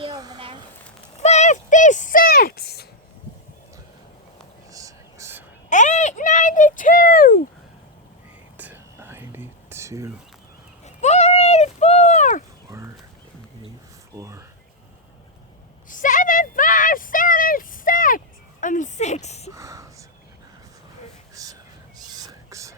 50 over there. 56! 892! 892. 484! 484. 7576! I'm 6. 76.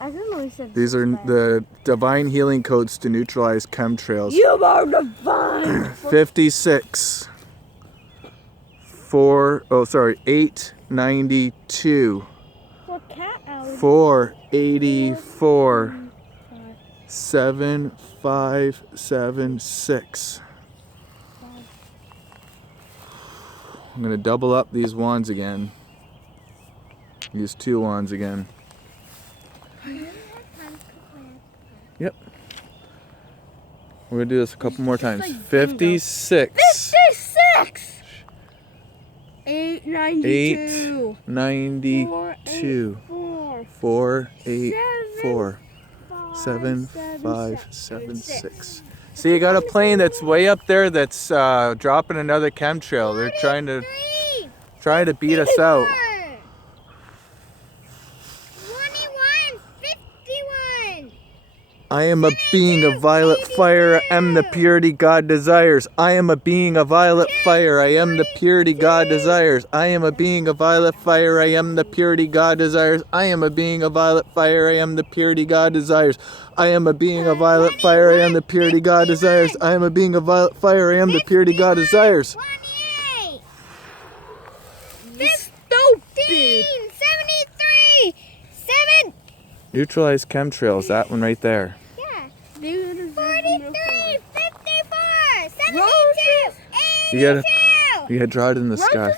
I don't know. Said These are the divine healing codes to neutralize chemtrails. You are divine. 56. 892. For cat allergy. 484. 7576. I'm going to double up these wands again. These 2 wands again. Yep. We're going to do this a couple more times. 56. 56! 892. 892. 484. 7576. See, you got a plane that's way up there that's dropping another chemtrail. They're trying to beat us out. 21, 51. I am a being of violet fire. I am the purity God desires. I am a being of violet fire. I am the purity God desires. I am a being of violet fire. I am the purity God desires. I am a being of violet fire. I am the purity God desires. I am a being of violet fire. I am the purity God desires. I am a being of violet fire. I am the purity God desires. 28. Stupid. 73. 7. Neutralize chemtrails. That one right there. Yeah. 43. 43. 54. 72. You 82. gotta draw it in the sky.